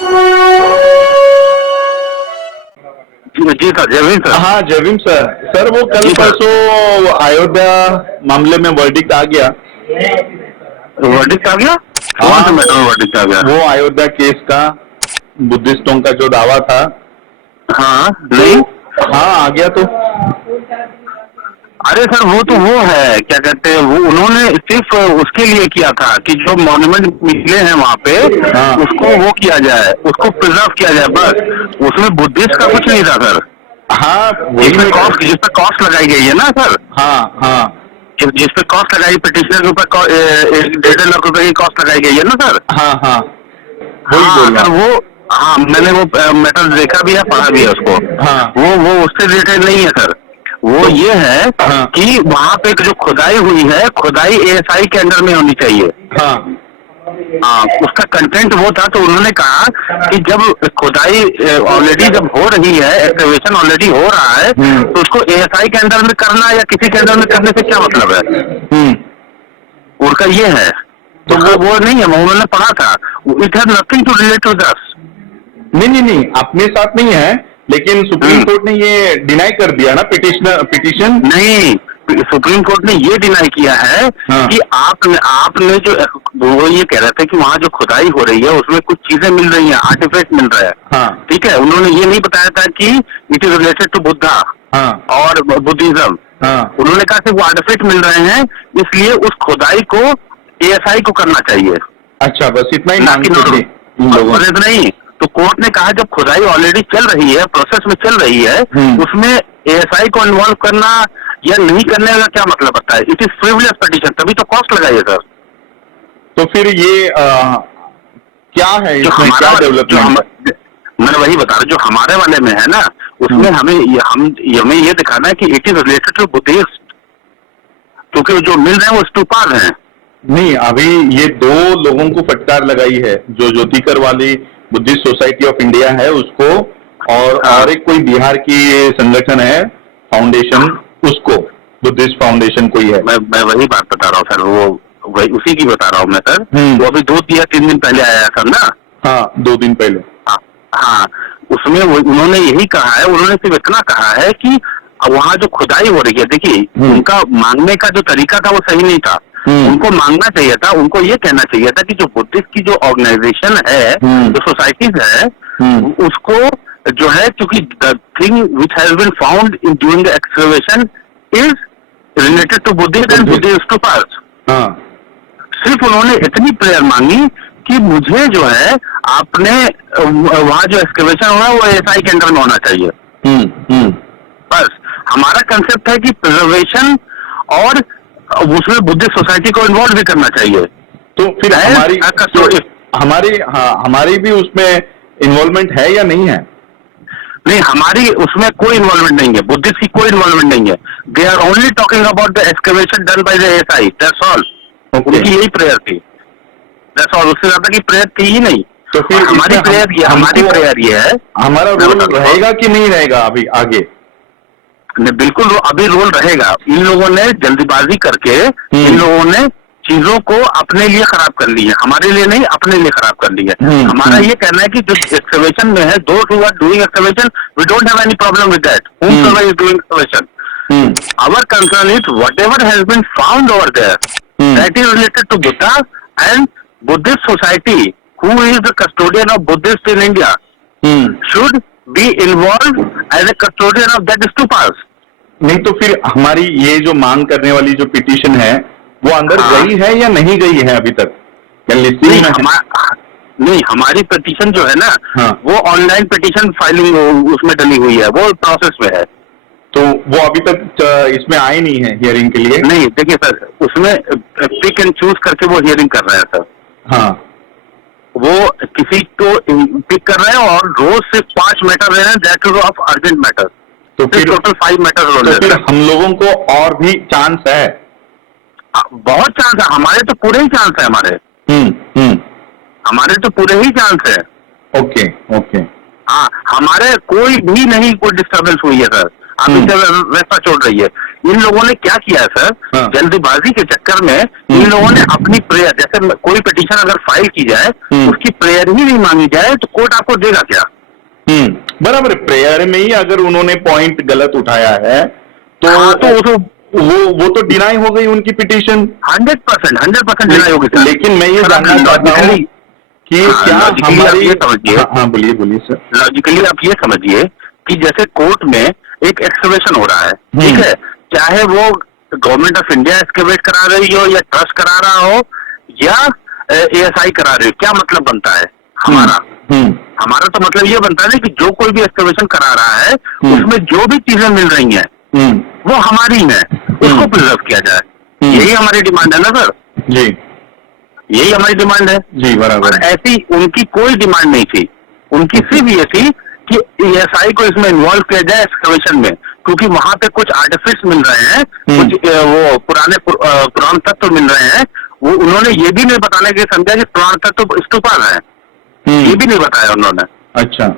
जी sir, जय Bhim sir. हाँ जय भीम सर। सर वो कल परसों अयोध्या मामले में वर्डिक्ट आ गया। वर्डिक्ट आ गया? कौन हाँ से मैटर में वर्डिक्ट आ गया? वो अयोध्या केस का बुद्धिस्टों का जो दावा था। हाँ तो नहीं, हाँ आ गया। तो अरे सर वो है, क्या कहते हैं, वो उन्होंने सिर्फ उसके लिए किया था कि जो मॉन्यूमेंट मिले हैं वहाँ पे हाँ उसको वो किया जाए, उसको प्रिजर्व किया जाए, बस। उसमें बुद्धिस्ट का कुछ नहीं था सर। हाँ वही जिसपे मैं जिस पे कॉस्ट लगाई गई है ना सर, हाँ हाँ जिस पे कॉस्ट लगाई, पिटिशनर के ऊपर 1.5 लाख रुपए की कॉस्ट लगाई गई है ना सर। हाँ हाँ वही हाँ बोल रहा सर, हूँ। वो, हाँ मैंने वो मैटर देखा भी है, पढ़ा भी है उसको। हाँ वो उससे रिलेटेड नहीं है सर। वो ये है हाँ कि वहाँ पे जो खुदाई हुई है, खुदाई एएसआई के अंडर में होनी चाहिए। हाँ हाँ, उसका कंटेंट वो था। तो उन्होंने कहा कि जब खुदाई ऑलरेडी जब हो रही है, एक्सकवेशन ऑलरेडी हो रहा है, तो उसको एएसआई के अंडर में करना या किसी के अंडर में करने से क्या मतलब है? उनका ये है। तो वो नहीं है, वो उन्होंने पढ़ा था। It has nothing to relate to this. नहीं अपने साथ नहीं है, लेकिन सुप्रीम कोर्ट ने ये डिनाई कर दिया ना पिटीशन। नहीं, सुप्रीम कोर्ट ने ये डिनाई किया है कि आपने जो, वो ये कह रहे थे कि वहाँ जो खुदाई हो रही है उसमें कुछ चीजें मिल रही हैं, आर्टिफैक्ट मिल रहा है। हाँ ठीक है, उन्होंने ये नहीं बताया था कि it is related to Buddha हाँ और बुद्धिज्म। हाँ उन्होंने कहा कि वो आर्टिफैक्ट मिल रहे हैं, इसलिए उस खुदाई को एएसआई को करना चाहिए। अच्छा, बस इतना ही ना मांग कि की थी इन लोगों ने। नहीं। तो कोर्ट ने कहा जब खुदाई ऑलरेडी चल रही है, प्रोसेस में चल रही है, उसमें एएसआई को इन्वॉल्व करना या नहीं करने का क्या मतलब होता है? इट इज फ्रिवलेस पिटीशन, तभी तो कॉस्ट लगाइए सर। तो फिर ये क्या है जो इसमें, क्या डेवलपमेंट? मैं वही बता रहा, जो हमारे वाले में है ना, उसमें हमें ये दिखाना है कि it is related to Buddhist, क्योंकि जो मिल रहे हैं वो स्तूपाद हैं। नहीं, अभी ये 2 लोगों को फटकार लगाई है, जो ज्योतिकर वाली बुद्धिस्ट सोसाइटी ऑफ इंडिया है उसको, और एक कोई बिहार की संगठन है फाउंडेशन, उसको बुद्धिस्ट फाउंडेशन कोई है। मैं वही बात बता रहा हूँ सर, वो वही उसी की बता रहा हूँ मैं सर। वो अभी 2 या 3 दिन पहले आया सर ना। हाँ 2 दिन पहले। हाँ, उसमें उन्होंने यही कहा है, उन्होंने सिर्फ इतना कहा है कि वहाँ जो खुदाई हो रही है, देखिए उनका मांगने का जो तरीका था वो सही नहीं था। उनको मांगना चाहिए था, उनको ये कहना चाहिए था कि जो बुद्धिस्ट की जो ऑर्गेनाइजेशन है, जो सोसाइटीज है, उसको जो है, क्योंकि the thing which has been found in during the excavation is related to Buddhist and Buddhist stupas. सिर्फ उन्होंने इतनी प्रेयर मांगी कि मुझे जो है, आपने वहाँ जो एक्सकवेशन हो रहा है वो एएसआई के अंडर में होना चाहिए। बस हमारा कंसेप्ट है कि प्रिजर्वेशन और उसमें बुद्धिस्ट सोसाइटी को इन्वॉल्व भी करना चाहिए। तो फिर हमारी भी उसमें इन्वॉल्वमेंट है या नहीं है? नहीं, हमारी उसमें कोई इन्वॉल्वमेंट नहीं है, बुद्धिस्ट की कोई इन्वॉल्वमेंट नहीं है। They are only talking about the excavation done by the ASI, that's all. उनकी यही प्रेयर थी, दैट्स ऑल। उससे ज्यादा की प्रेयर थी ही नहीं। तो फिर हमारी प्रेयर ये है, हमारा रोल रहेगा कि नहीं रहेगा अभी आगे? बिल्कुल अभी रोल रहेगा। इन लोगों ने जल्दीबाजी करके इन लोगों ने चीजों को अपने लिए खराब कर ली है, हमारे लिए नहीं, अपने लिए खराब कर ली है। हमारा ये कहना है कि जो एक्सकवेशन में है, दो two are doing excavation, we don't have any problem with that, whomsoever is doing excavation. Our concern is whatever has been found over there, that is related to Buddha and Buddhist society, who is the custodian of Buddhist in India, should be involved as a custodian of that stupas. नहीं तो फिर हमारी ये जो मांग करने वाली जो पिटीशन है वो अंदर गई है या नहीं गई है अभी तक? नहीं, हमारी पिटीशन जो है ना, वो ऑनलाइन पिटीशन फाइलिंग उसमें डली हुई है, वो प्रोसेस में है। तो वो अभी तक इसमें आए नहीं है हियरिंग के लिए? नहीं, देखिए सर, उसमें पिक एंड चूज करके वो हियरिंग कर रहे हैं सर। हाँ, वो किसी को पिक कर रहे हैं और रोज से 5 मैटर ले रहे हैं, that is of urgent matter. तो फिर टोटल 5 मैटर तो फिर हम लोगों को और भी चांस है? बहुत चांस है, हमारे तो पूरे ही चांस है, हमारे तो पूरे ही चांस है। ओके। हाँ, हमारे कोई भी नहीं, कोई डिस्टर्बेंस हुई है सर। आप इसे व्यवस्था छोड़ रही है। इन लोगों ने क्या किया है सर, जल्दबाजी के चक्कर में इन लोगों ने अपनी प्रेयर, जैसे कोई पिटीशन अगर फाइल की जाए उसकी प्रेयर ही नहीं मांगी जाए तो कोर्ट आपको देगा क्या? बराबर, प्रेयर में ही अगर उन्होंने पॉइंट गलत उठाया है तो वो तो डिनाई हो गई उनकी पिटीशन 100% डिनाई होगी सर। लेकिन मैं ये जानना चाहता हूँ कि क्या हमारी, हाँ बोलिए सर। लॉजिकली आप ये समझिए कि जैसे कोर्ट में एक एक्सकवेशन हो रहा है, ठीक है, चाहे वो गवर्नमेंट ऑफ इंडिया एक्सकवेट करा रही हो या ट्रस्ट करा रहा हो या ASI करा रही हो, क्या मतलब बनता है हमारा तो मतलब ये बनता है कि जो कोई भी एक्सकवेशन करा रहा है उसमें जो भी चीजें मिल रही हैं वो हमारी है, उसको प्रिजर्व किया जाए। यही हमारी डिमांड है ना सर जी, यही हमारी डिमांड है जी, बराबर। ऐसी उनकी कोई डिमांड नहीं थी, उनकी सिर्फ ये थी कि ASI को इसमें इन्वॉल्व किया जाए एक्सकवेशन में, क्योंकि वहां पे कुछ आर्टिफिक्स मिल रहे हैं, कुछ वो पुराण तत्व मिल रहे हैं। वो उन्होंने ये भी नहीं बताने के समझा कि पुराण तत्व स्तूपाल है, ये भी नहीं बताया उन्होंने। अच्छा,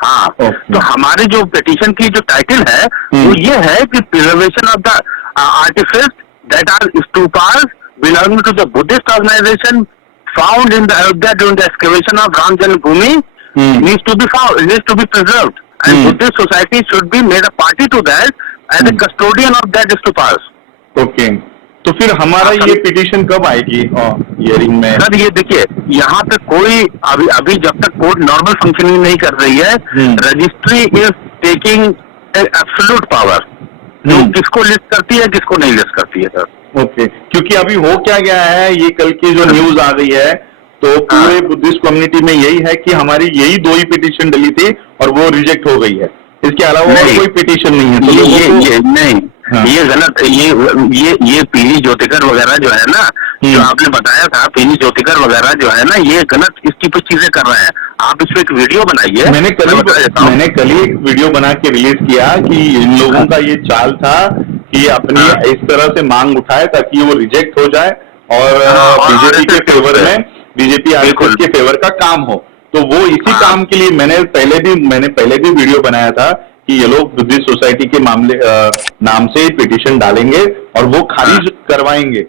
हाँ, तो हमारी जो पिटीशन की जो टाइटल है वो ये है कि preservation of the artifacts that are stupas belonging to the Buddhist organization found in the Ayodhya during the excavation of Ram Janmabhoomi needs to be preserved, and Buddhist society should be made a party to that as a custodian of that stupas. Okay. तो फिर हमारा ये petition कब आएगी hearing में? Sir ये देखिए, यहाँ पे कोई अभी जब तक कोर्ट नॉर्मल फंक्शनिंग नहीं कर रही है, registry is taking absolute power, जो किसको लिस्ट करती है किसको नहीं लिस्ट करती है सर। ओके, क्योंकि अभी हो क्या गया है, ये कल की जो न्यूज आ गई है तो पूरे बुद्धिस्ट कम्युनिटी में यही है कि हमारी यही 2 ही पिटीशन डली थी और वो रिजेक्ट हो गई है, इसके अलावा और कोई पिटीशन नहीं है। तो ये नहीं, ये गलत, ये पीली ज्योतिकर वगैरह जो है ना, जो आपने बताया था पीली ज्योतिकर वगैरह जो है ना, ये गलत इसकी कुछ चीजें कर रहे हैं। आप इस पे एक वीडियो बनाइए। मैंने कल ही एक वीडियो बना के रिलीज किया कि इन लोगों का ये चाल था कि अपनी इस तरह से मांग उठाए ताकि वो रिजेक्ट हो जाए और बीजेपी के फेवर में, बीजेपी आरएसएस के फेवर का काम हो। तो वो इसी काम के लिए मैंने पहले भी वीडियो बनाया था कि ये लोग बुद्धिस्ट सोसाइटी के मामले नाम से पिटीशन डालेंगे और वो खारिज करवाएंगे,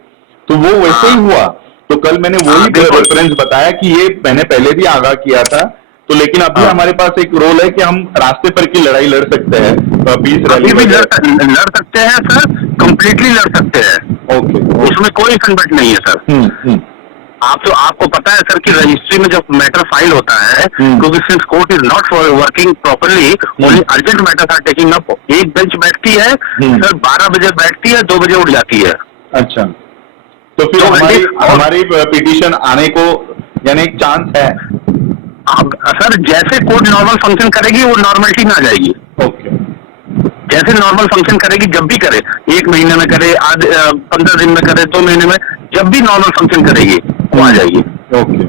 तो वो वैसे ही हुआ। तो कल मैंने वही रेफरेंस बताया कि ये मैंने पहले भी आगाह किया था, तो लेकिन अभी हमारे पास एक रोल है कि हम रास्ते पर की लड़ाई लड़ सकते हैं, पीस रैली भी लड़ सकते हैं सर, कंप्लीटली लड़ सकते हैं। ओके, उसमें कोई संकट नहीं है सर। आपको पता है सर कि रजिस्ट्री में जब मैटर फाइल होता है, क्योंकि since court is not working properly, only urgent matters are taking up. एक बेंच बैठती है सर, 12 बजे बैठती है, 2 बजे उठ जाती है। अच्छा, तो फिर हमारी पिटीशन आने को यानी एक चांस है? सर जैसे कोर्ट नॉर्मल फंक्शन करेगी वो नॉर्मलिटी में आ जाएगी। ओके, जैसे नॉर्मल फंक्शन करेगी, जब भी करे, 1 महीने में करे, 15 दिन में करे, 2 महीने में, जब भी नॉर्मल फंक्शन करेगी वो आ जाएगी। ओके,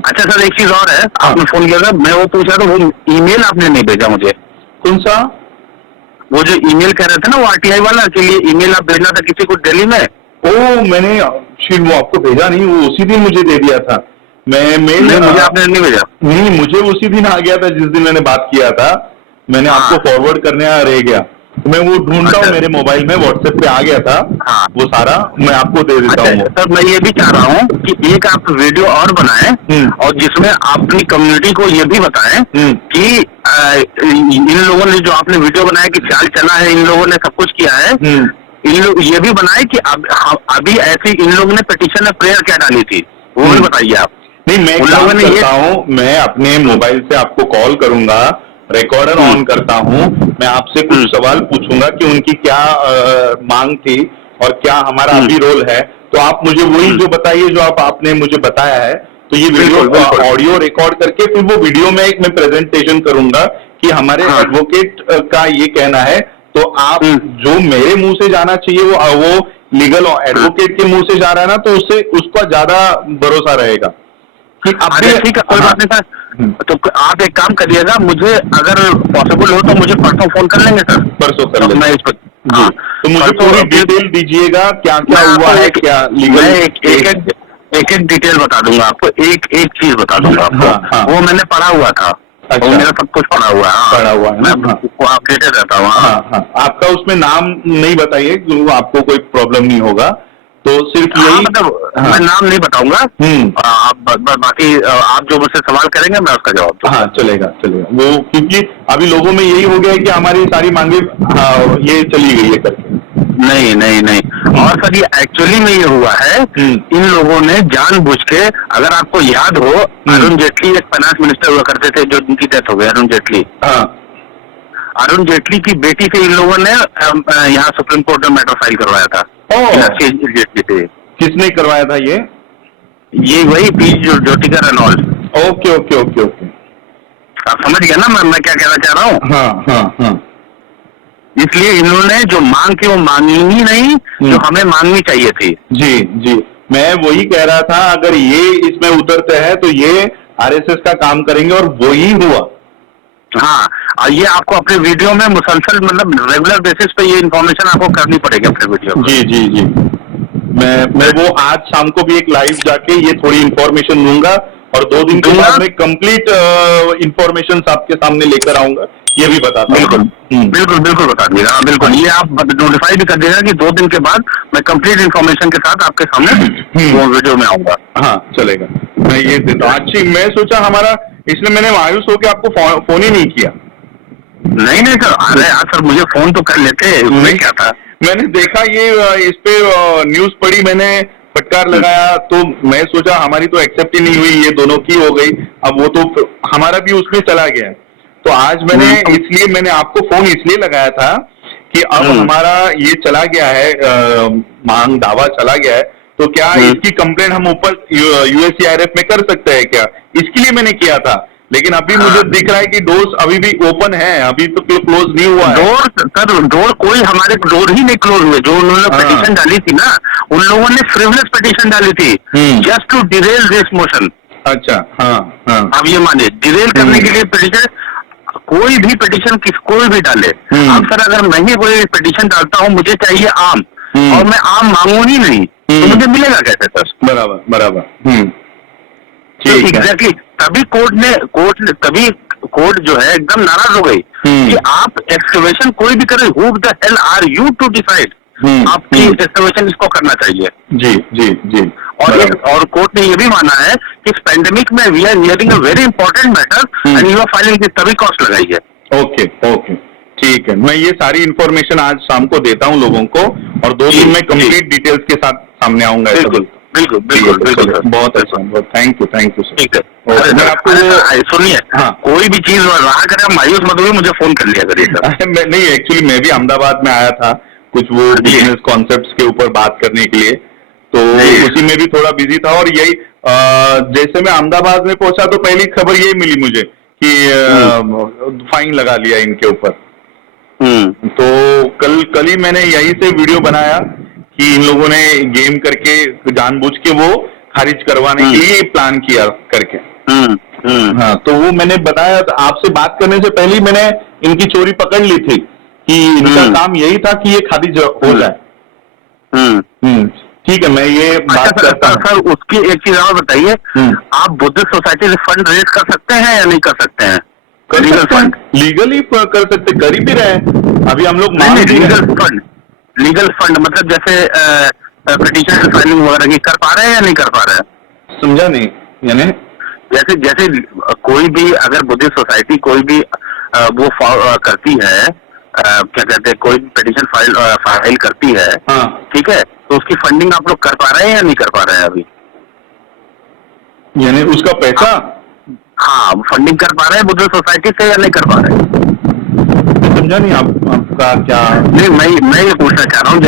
अच्छा सर, एक चीज और है, आपने फोन किया था, मैं वो पूछ रहा था, वो ईमेल आपने नहीं भेजा मुझे। कौन सा? वो जो ईमेल कह रहे थे ना, वो RTI वाला के लिए ईमेल आप भेजना था किसी को दिल्ली में। मैंने वो आपको भेजा नहीं, वो उसी दिन मुझे दे दिया था। मुझे आपने नहीं भेजा? नहीं, मुझे उसी दिन आ गया था जिस दिन मैंने बात किया था, मैंने आपको फॉरवर्ड करने रह गया, तो मैं वो ढूंढता हूँ, मेरे मोबाइल में व्हाट्सएप पे आ गया था। वो सारा मैं आपको दे देता हूँ। सर मैं ये भी चाह रहा हूँ कि एक आप वीडियो और बनाएं और जिसमें अपनी कम्युनिटी को ये भी बताएं कि इन लोगों ने जो आपने वीडियो बनाया कि चाल चला है, इन लोगों ने सब कुछ किया है, इन लोग ये भी बनाए कि अभी ऐसी इन लोगों ने पिटीशन में प्रेयर क्या डाली थी, वो भी बताइए आप। नहीं, मैं काम करता हूँ, मैं अपने मोबाइल से आपको कॉल करूंगा, रिकॉर्डर ऑन करता हूँ, मैं आपसे कुछ सवाल पूछूंगा कि उनकी क्या मांग थी और क्या हमारा अभी रोल है, तो आप मुझे वही जो बताइए जो आपने मुझे बताया है। तो ये वीडियो ऑडियो रिकॉर्ड करके फिर वो वीडियो में एक मैं प्रेजेंटेशन करूंगा कि हमारे एडवोकेट का ये कहना है, तो आप जो मेरे मुंह से जाना चाहिए वो लीगल एडवोकेट के मुंह से जा रहा है ना, तो उससे उसका ज्यादा भरोसा रहेगा कि ठीक है, कोई बात नहीं सर। तो आप एक काम करिएगा, मुझे अगर पॉसिबल हो तो मुझे परसों फोन कर लेंगे सर। परसों कर लेंगे। मैं इस पर तो मुझे पूरी डिटेल दीजिएगा, क्या क्या हुआ है, क्या लीगल। एक डिटेल बता दूंगा आपको, एक चीज बता दूंगा आपको। वो मैंने पढ़ा हुआ था, अच्छा। वो मेरा सब कुछ पड़ा हुआ है। हाँ। पड़ा हुआ है ना? मैं अपडेटेड रहता हूँ। हाँ हाँ, आपका उसमें नाम नहीं बताइए, तो आपको कोई प्रॉब्लम नहीं होगा, तो सिर्फ हाँ, यही। मतलब हाँ। मैं नाम नहीं बताऊंगा। आप बाकी आप जो मुझसे सवाल करेंगे मैं उसका जवाब दूंगा। हाँ, चलेगा चलेगा, वो क्योंकि अभी लोगों में यही हो गया है कि हमारी सारी मांगे ये चली गई है करके। नहीं नहीं नहीं, और सर ये एक्चुअली में ये हुआ है, इन लोगों ने जानबूझ के, अगर आपको याद हो, अरुण जेटली एक फाइनेंस मिनिस्टर हुआ करते थे जो उनकी डेथ हो गई, अरुण जेटली। हाँ। अरुण जेटली की बेटी से इन लोगों ने यहाँ सुप्रीम कोर्ट में मैटर फाइल करवाया था। जेटली से किसने करवाया था ये वही P Jyotikar and all. Okay okay okay okay, आप समझ गए ना मैं क्या कहना चाह रहा हूँ? हाँ हाँ हाँ। इसलिए इन्होंने जो मांग की वो मांगी ही नहीं जो हमें मांगनी चाहिए थी। जी जी, मैं वही कह रहा था, अगर ये इसमें उतरते हैं तो ये आरएसएस का काम करेंगे, और वही हुआ। हाँ, और ये आपको अपने वीडियो में मुसलसल, मतलब रेगुलर बेसिस पे ये इन्फॉर्मेशन आपको करनी पड़ेगी अपने वीडियो में। जी जी जी, मैं वो आज शाम को भी एक लाइव जाके ये थोड़ी इन्फॉर्मेशन दूंगा, और 2 दिन के बाद मैं कंप्लीट इन्फॉर्मेशन आपके सामने लेकर आऊंगा, ये भी बताता हूँ। बिल्कुल बिल्कुल बता दीजिएगा। हाँ बिल्कुल, ये आप नोटिफाई भी कर दीजिएगा कि 2 दिन के बाद मैं कंप्लीट इन्फॉर्मेशन के साथ आपके सामने वो वीडियो में आऊंगा। हाँ चलेगा, मैं ये देता हूँ। अच्छी, मैं सोचा हमारा, इसलिए मैंने मायूस होकर आपको फोन ही नहीं किया। नहीं नहीं सर, अरे यार सर मुझे फोन तो कर लेते, उसमें क्या था। मैंने देखा ये इस पे न्यूज पढ़ी, मैंने फटकार लगाया, तो मैं सोचा हमारी तो एक्सेप्ट ही नहीं हुई, ये दोनों की हो गई, अब वो तो हमारा भी उसमें चला गया। तो आज मैंने आपको फोन इसलिए लगाया था कि अब हमारा ये चला गया है, मांग दावा चला गया है, तो क्या इसकी कंप्लेंट हम ऊपर यूएससीआईआरएफ में कर सकते हैं क्या? इसके लिए मैंने किया था, लेकिन अभी मुझे दिख रहा है कि डोर्स अभी भी ओपन है, अभी तो क्लोज नहीं हुआ है। डोर कोई हमारे डोर ही नहीं क्लोज हुए। जो उन्होंने पिटीशन डाली थी ना, उन लोगों ने फ्रिवलेस पिटीशन डाली थी, just to derail this motion. अच्छा, हाँ हाँ। अब ये मानिए, डिरेल करने के लिए पिटीशन, कोई भी पिटीशन कोई भी डाले। अब सर अगर मैं ही कोई पिटीशन डालता हूँ, मुझे चाहिए आम, और मैं आम मांगू ही नहीं, तो मुझे मिलेगा कैसे सर? बराबर बराबर। एग्जैक्टली, तभी कोर्ट जो है एकदम नाराज हो गई कि आप एक्सकवेशन कोई भी करें, who the hell are you to decide आपकी एक्सकवेशन इसको करना चाहिए। जी जी जी, और कोर्ट ने ये भी माना है कि इस पेंडेमिक में we are hearing a very important matter and you are filing this, तभी कॉस्ट लगाई है। ओके ओके, ठीक है, मैं ये सारी इन्फॉर्मेशन आज शाम को देता हूँ लोगों को, और 2 दिन में कंप्लीट डिटेल्स के साथ सामने आऊंगा। बिल्कुल बिल्कुल बिल्कुल बिल्कुल, बहुत अच्छा, बहुत थैंक यू सर। ठीक है, मैं आपको सुनिए, कोई भी चीज रहा करे मायूस मत होइए, मुझे फोन कर लिया करिए सर। नहीं, एक्चुअली मैं भी अहमदाबाद में आया था कुछ वो बिजनेस कॉन्सेप्ट्स के ऊपर बात करने के लिए, तो उसी में भी थोड़ा बिजी था, और यही जैसे मैं अहमदाबाद में पहुंचा तो पहली खबर यही मिली मुझे कि फाइन लगा लिया इनके ऊपर। तो कल ही मैंने यहीं से वीडियो बनाया कि इन लोगों ने गेम करके जानबूझ के वो खारिज करवाने के लिए प्लान किया करके। हाँ, तो वो मैंने बताया, आपसे बात करने से पहले मैंने इनकी चोरी पकड़ ली थी कि इनका काम यही था कि ये खारिज हो जाए। ठीक है, मैं ये बात करता हूँ। सर उसकी एक चीज और बताइए, आप बुद्धिस्ट सोसाइटी से फंड रेज कर सकते हैं या नहीं कर सकते हैं? लीगल फंड लीगली कर सकते, कर ही भी रहे हैं अभी हम लोग। लीगल फंड मतलब जैसे पिटीशन फाइलिंग वगैरह की कर पा रहे हैं या नहीं कर पा रहे हैं? समझा नहीं, यानी जैसे कोई भी अगर बुद्धिस्ट सोसाइटी कोई भी वो करती है, क्या कहते हैं, कोई पिटीशन फाइल करती है, ठीक है, तो उसकी फंडिंग आप लोग कर पा रहे हैं या नहीं कर पा रहे हैं अभी? यानी उसका पैसा? हाँ, फंडिंग कर पा रहे हैं बुद्धिस्ट सोसाइटी से या नहीं कर पा रहे हैं? समझा नहीं आपका क्या? नहीं, मैं ये पूछना चाह रहा हूँ,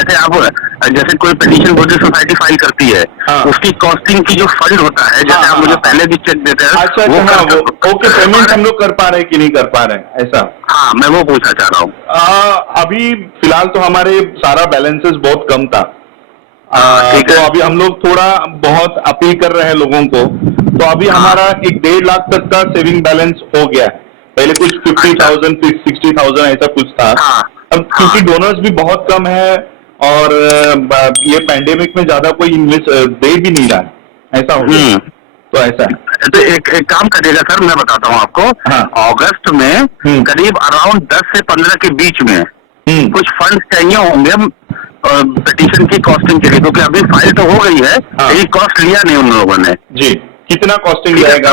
जैसे कोई पिटीशन बुद्धिस्ट सोसाइटी फाइल करती है, उसकी कॉस्टिंग की जो फंड होता है, जैसे आप मुझे पहले भी चेक देते हैं। अच्छा, ओके, पेमेंट हम लोग कर पा रहे हैं कि नहीं कर पा रहे हैं, ऐसा? हाँ, मैं वो पूछना चाह रहा हूँ। अभी फिलहाल तो हमारे सारा बैलेंसेस बहुत कम था, तो अभी हम लोग थोड़ा बहुत अपील कर रहे हैं लोगों को, तो अभी हमारा 1.5 लाख तक का सेविंग बैलेंस हो गया है। पहले कुछ 50,000 60,000 ऐसा कुछ था। अब क्योंकि डोनर्स भी बहुत कम है, और ये पैंडेमिक में ज्यादा कोई इन्वेस्ट दे भी नहीं रहा है, ऐसा हो गया, तो ऐसा है। तो एक काम करिएगा सर, मैं बताता हूँ आपको। हाँ। अगस्त में करीब अराउंड 10 से 15 के बीच में कुछ फंड चाहिए होंगे पिटीशन की कॉस्टिंग के लिए, क्योंकि अभी फाइल तो हो गई है, हाँ। लेकिन कॉस्ट लिया नहीं उन लोगों ने। जी, कितना कॉस्टिंग ठीक है जाएगा?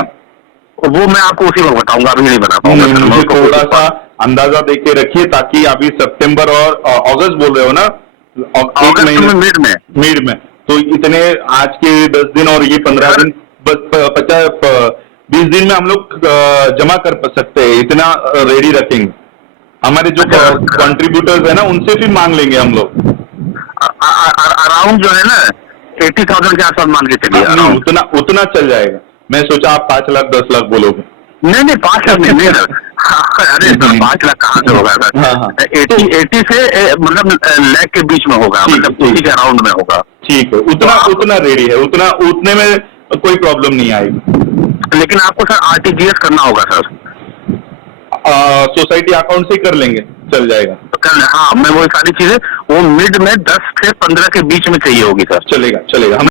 वो मैं आपको उसी वक्त बताऊंगा, अभी नहीं बता पाऊंगा सर। मुझे थोड़ा सा अंदाजा दे के रखिए, ताकि अभी सितंबर और अगस्त बोल रहे हो ना, एक अगस्त महीने में मिड में, तो इतने आज के 10 दिन और ये 15 दिन, 20 दिन में हम लोग जमा कर सकते हैं, इतना रेडी रखेंगे। हमारे जो कंट्रीब्यूटर्स है ना, उनसे भी मांग लेंगे हम लोग। अराउंड जो है ना 80,000 के आसपास मान के चलिए। नहीं, उतना चल जाएगा। मैं सोचा आप 5 लाख 10 लाख बोलोगे। नहीं 5 लाख नहीं सर। अरे सर 5 लाख कहाँ से होगा सर? हाँ, हाँ। 80 से मतलब लाख के बीच में होगा, मतलब उसी के अराउंड में होगा। ठीक है, उतना रेडी है, उतने में कोई प्रॉब्लम नहीं आएगी। लेकिन आपको सर आरटीजीएस करना होगा सर। सोसाइटी अकाउंट से कर लेंगे, चल जाएगा। हाँ, मैं वो सारी चीजें वो मिड में 10 से 15 के बीच में चाहिए होगी सर। चलेगा। हम